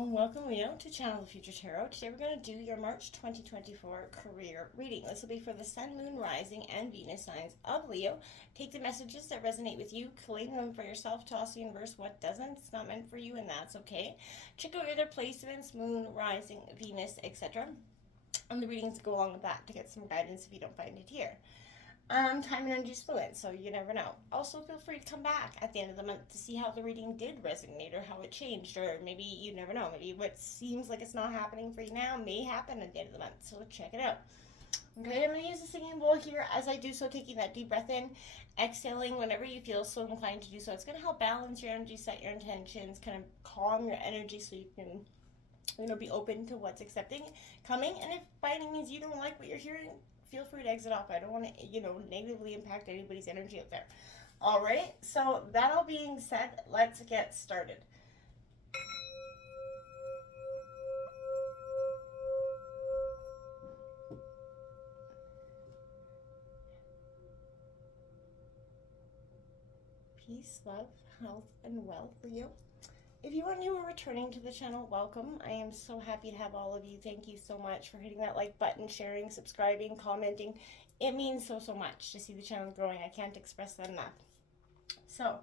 Welcome, Leo, to Channel the Future Tarot. Today we're going to do your March 2024 career reading. This will be for the Sun, Moon, Rising, and Venus signs of Leo. Take the messages that resonate with you, claim them for yourself, toss the universe what doesn't. It's not meant for you, and that's okay. Check out your other placements, Moon, Rising, Venus, etc. And the readings go along with that to get some guidance if you don't find it here. Time and energy is fluid, so you never know. Also, feel free to come back at the end of the month to see how the reading did resonate or how it changed, or maybe you never know. Maybe what seems like it's not happening for you now may happen at the end of the month, so check it out. Okay, I'm going to use the singing bowl here as I do so, taking that deep breath in, exhaling whenever you feel so inclined to do so. It's going to help balance your energy, set your intentions, kind of calm your energy so you can be open to what's coming. And if by any means you don't like what you're hearing, feel free to exit off. I don't want to, negatively impact anybody's energy out there. All right, so that all being said, let's get started. Peace, love, health, and wealth, Leo. If you are new or returning to the channel, welcome. I am so happy to have all of you. Thank you so much for hitting that like button, sharing, subscribing, commenting. It means so much to see the channel growing. I can't express that enough. So,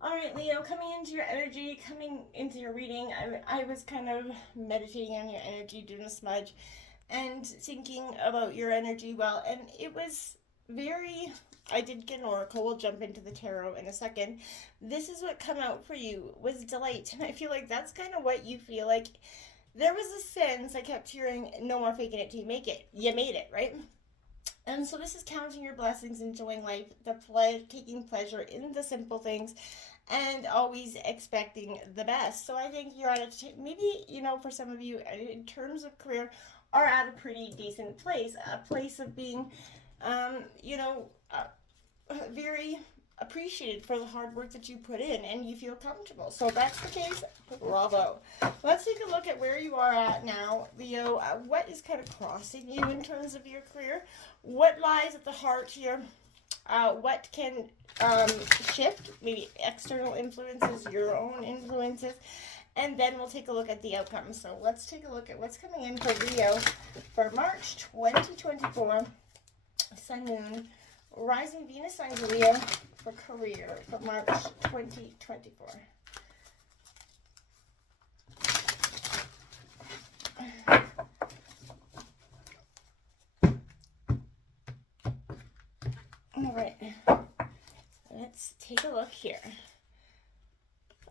all right, Leo, coming into your energy, coming into your reading, I was kind of meditating on your energy, doing a smudge, and thinking about your energy and it was very... I did get an oracle. We'll jump into the tarot in a second. This is what come out for you was delight. And I feel like that's kind of what you feel like. There was a sense I kept hearing, no more faking it till you make it. You made it, right? And so this is counting your blessings, enjoying life, taking pleasure in the simple things, and always expecting the best. So I think you're at maybe, for some of you, in terms of career, are at a pretty decent place. A place of being, very appreciated for the hard work that you put in, and you feel comfortable. So if that's the case, bravo. Let's take a look at where you are at now, Leo. What is kind of crossing you in terms of your career? What lies at the heart here? What can shift? Maybe external influences, your own influences. And then we'll take a look at the outcome. So let's take a look at what's coming in for Leo for March 2024. Sun, Moon, Rising, Venus signs of Leo for career for March 2024. All right, let's take a look here.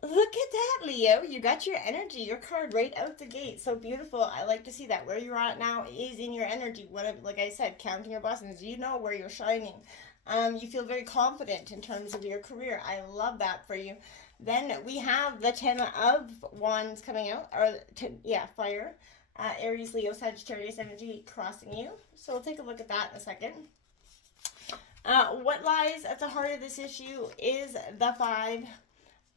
Look at that, Leo. You got your energy, your card right out the gate. So beautiful. I like to see that. Where you're at now is in your energy. Like I said, counting your blessings. You know where you're shining. You feel very confident in terms of your career. I love that for you. Then we have the 10 of Wands coming out. Fire. Aries, Leo, Sagittarius energy crossing you. So we'll take a look at that in a second. What lies at the heart of this issue is the 5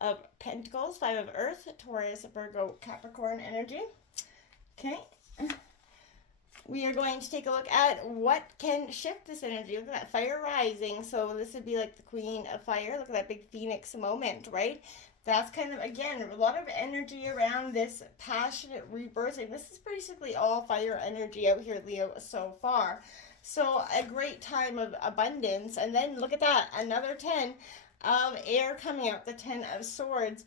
of Pentacles, 5 of Earth, Taurus, Virgo, Capricorn energy. Okay. We are going to take a look at what can shift this energy. Look at that fire rising. So this would be like the Queen of Fire. Look at that big Phoenix moment, right? That's kind of, again, a lot of energy around this passionate rebirthing. This is basically all fire energy out here, Leo, so far. So a great time of abundance. And then look at that, another 10 of air coming out, the 10 of Swords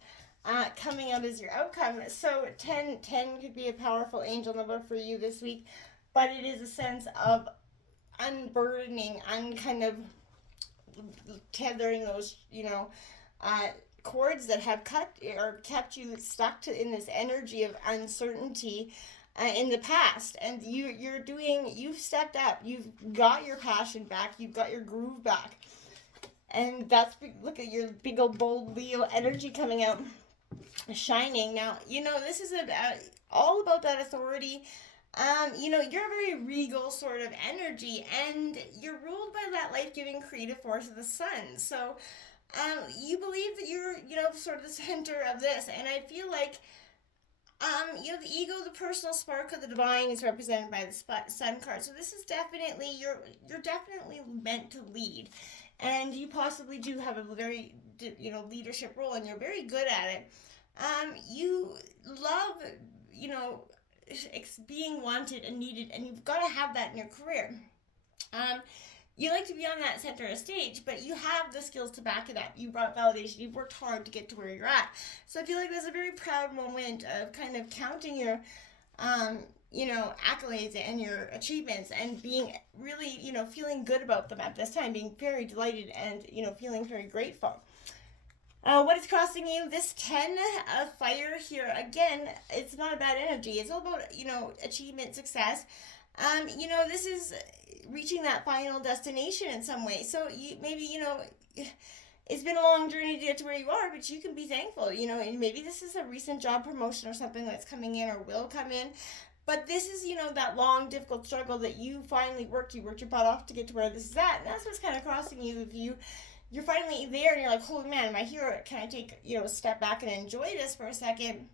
coming out as your outcome. So 10 could be a powerful angel number for you this week, but it is a sense of unburdening, kind of tethering those, cords that have cut or kept you stuck in this energy of uncertainty in the past. And you've stepped up, you've got your passion back, you've got your groove back. And look at your big old bold Leo energy coming out, shining. Now, this is all about that authority. You're a very regal sort of energy, and you're ruled by that life-giving creative force of the sun. So, you believe that you're, sort of the center of this. And I feel like, the ego, the personal spark of the divine is represented by the sun card. So this is definitely, you're definitely meant to lead. And you possibly do have a very, leadership role, and you're very good at it. You love, you know, being wanted and needed, and you've got to have that in your career. Um, you like to be on that center of stage, but you have the skills to back it up. You brought validation. You've worked hard to get to where you're at. So I feel like there's a very proud moment of kind of counting your, accolades and your achievements and being really, feeling good about them at this time, being very delighted and, feeling very grateful. What is crossing you? This 10 of fire here, again, it's not about energy. It's all about, achievement, success. This is reaching that final destination in some way. So it's been a long journey to get to where you are, but you can be thankful, and maybe this is a recent job promotion or something that's coming in or will come in. But this is, that long, difficult struggle that you finally you worked your butt off to get to where this is at. And that's what's kind of crossing you. If you're finally there and you're like, holy man, am I here? Can I take, a step back and enjoy this for a second?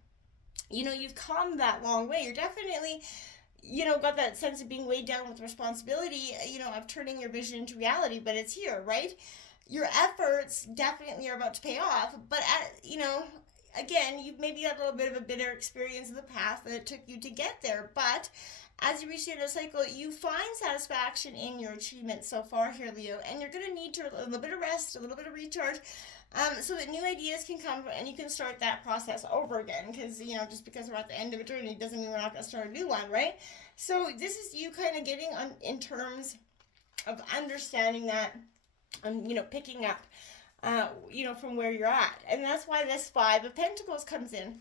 You've come that long way. You're definitely, got that sense of being weighed down with responsibility, of turning your vision into reality, but it's here, right? Your efforts definitely are about to pay off, but again, you've maybe had a little bit of a bitter experience in the past that it took you to get there, but as you reach the end of the cycle, you find satisfaction in your achievements so far here, Leo, and you're going to need a little bit of rest, a little bit of recharge, so that new ideas can come and you can start that process over again, because, just because we're at the end of a journey doesn't mean we're not going to start a new one, right? So this is you kind of getting on in terms of understanding that, picking up, from where you're at. And that's why this 5 of Pentacles comes in.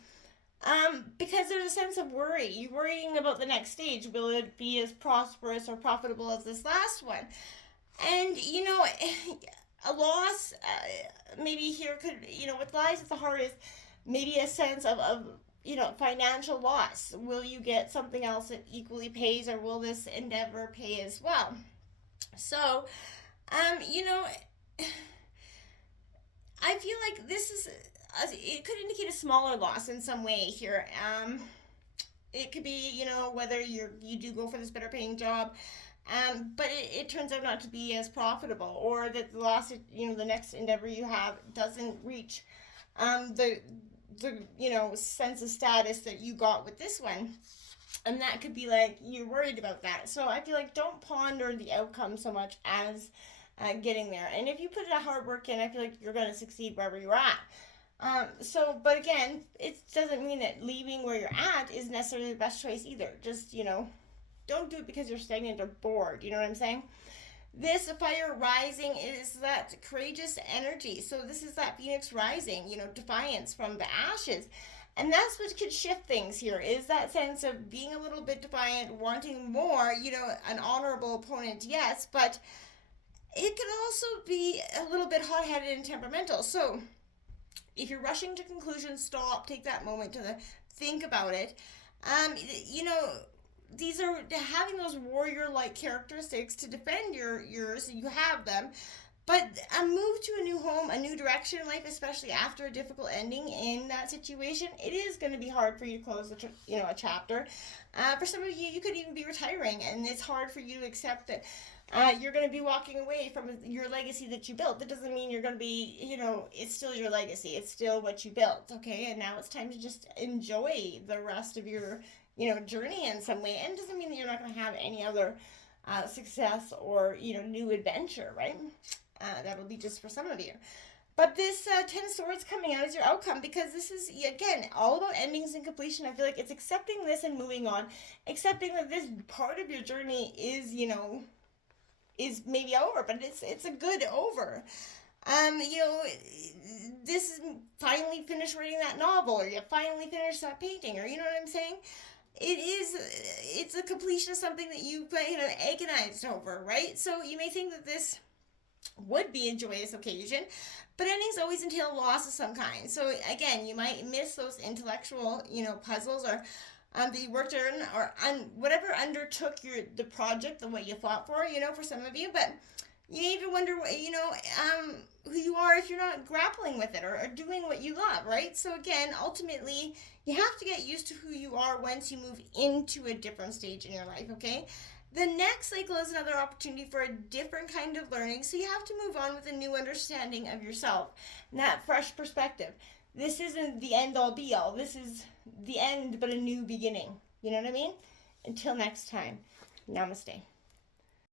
Because there's a sense of worry. You're worrying about the next stage. Will it be as prosperous or profitable as this last one? And, a loss, maybe here could, what lies at the heart is maybe a sense of financial loss. Will you get something else that equally pays, or will this endeavor pay as well? So, I feel like this is, it could indicate a smaller loss in some way here. It could be, whether you do go for this better paying job, but it turns out not to be as profitable, or that the last, the next endeavor you have doesn't reach the sense of status that you got with this one. And that could be like, you're worried about that. So I feel like don't ponder the outcome so much as getting there. And if you put a hard work in, I feel like you're going to succeed wherever you're at. But again, it doesn't mean that leaving where you're at is necessarily the best choice either. Just, don't do it because you're stagnant or bored. You know what I'm saying? This fire rising is that courageous energy. So this is that phoenix rising, defiance from the ashes. And that's what could shift things here, is that sense of being a little bit defiant, wanting more, an honorable opponent, yes, but it could also be a little bit hot-headed and temperamental. So if you're rushing to conclusions, stop, take that moment to think about it. These are having those warrior-like characteristics to defend yours. You have them. But a move to a new home, a new direction in life, especially after a difficult ending in that situation, it is going to be hard for you to close a chapter. For some of you, you could even be retiring, and it's hard for you to accept that you're going to be walking away from your legacy that you built. That doesn't mean you're going to be, it's still your legacy. It's still what you built, okay? And now it's time to just enjoy the rest of your, journey in some way. And it doesn't mean that you're not going to have any other success or, new adventure, right? That'll be just for some of you. But this 10 of Swords coming out is your outcome, because this is, again, all about endings and completion. I feel like it's accepting this and moving on. Accepting that this part of your journey is, is maybe over, but it's a good over. This is finally finished writing that novel, or you finally finished that painting, or you know what I'm saying? It's a completion of something that you agonized over, right? So you may think that this would be a joyous occasion, but endings always entail loss of some kind. So again, you might miss those intellectual, puzzles, or that you worked on, or whatever undertook the project the way you fought for, for some of you. But you even wonder, who you are if you're not grappling with it or doing what you love, right? So again, ultimately, you have to get used to who you are once you move into a different stage in your life, okay? The next cycle is another opportunity for a different kind of learning, so you have to move on with a new understanding of yourself and that fresh perspective. this isn't the end all be all. This is the end, but a new beginning. You know what I mean? Until next time, namaste.